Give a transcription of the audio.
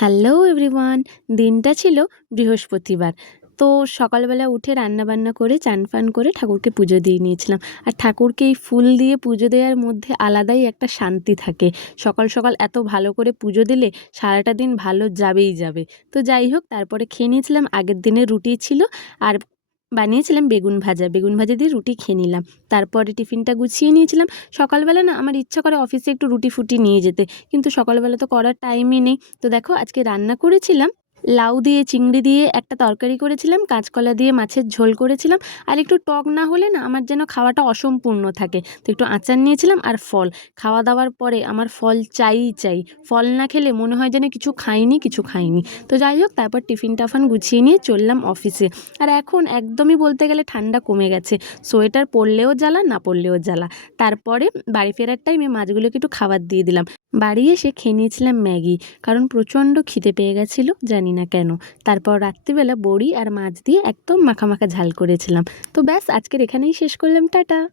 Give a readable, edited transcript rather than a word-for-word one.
Hello everyone. দিনটা ছিল বৃহস্পতিবার। তো সকালবেলা উঠে রান্নাবান্না করে চান-ফান করে ঠাকুরকে পুজো দিয়ে নিয়েছিলাম। আর ঠাকুরকে এই ফুল দিয়ে পুজো দেওয়ার মধ্যে আলাদাই একটা শান্তি থাকে। সকাল সকাল এত ভালো করে পুজো দিলে সারাটা দিন ভালো যাবেই যাবে। তো যাই হোক, তারপরে খেয়ে নিয়েছিলাম। আগের দিনের রুটি ছিল আর বানিয়েছিলাম বেগুন ভাজা। বেগুন ভাজা দিয়ে রুটি খেয়ে নিলাম। তারপরে টিফিনটা গুছিয়ে নিয়েছিলাম। সকালবেলা না আমার ইচ্ছা করে অফিসে একটু রুটি-ফুটি নিয়ে যেতে। কিন্তু সকালবেলা তো করার টাইমই নেই। তো দেখো, আজকে রান্না করেছিলাম লাউ দিয়ে চিংড়ি দিয়ে একটা তরকারি করেছিলাম, কাঁচকলা দিয়ে মাছের ঝোল করেছিলাম। আর একটু টক না হলে না আমার যেন খাওয়াটা অসম্পূর্ণ থাকে। তো একটু আচার নিয়েছিলাম আর ফল। খাওয়া দাওয়ার পরে আমার ফল চাইই চাই। ফল না খেলে মনে হয় যেন কিছু খাইনি, কিছু খাইনি। তো যাই হোক, তারপর টিফিন-টাফান গুছিয়ে নিয়ে চললাম অফিসে। আর এখন একদমই বলতে গেলে ঠান্ডা কমে গেছে। সোয়েটার পরলেও জ্বালা, না পরলেও জ্বালা। তারপরে বাড়ি ফেরার টাইমে মাছগুলোকে একটু খাবার দিয়ে দিলাম। বাড়ি এসে খেয়ে নিয়েছিলাম ম্যাগি, কারণ প্রচণ্ড খিদে পেয়ে গেছিলো, জানি না কেন। তারপর রাত্রিবেলা বড়ি আর মাছ দিয়ে একদম মাখা মাখা ঝাল করেছিলাম। তো ব্যাস, আজকের এখানেই শেষ করলাম। টাটা।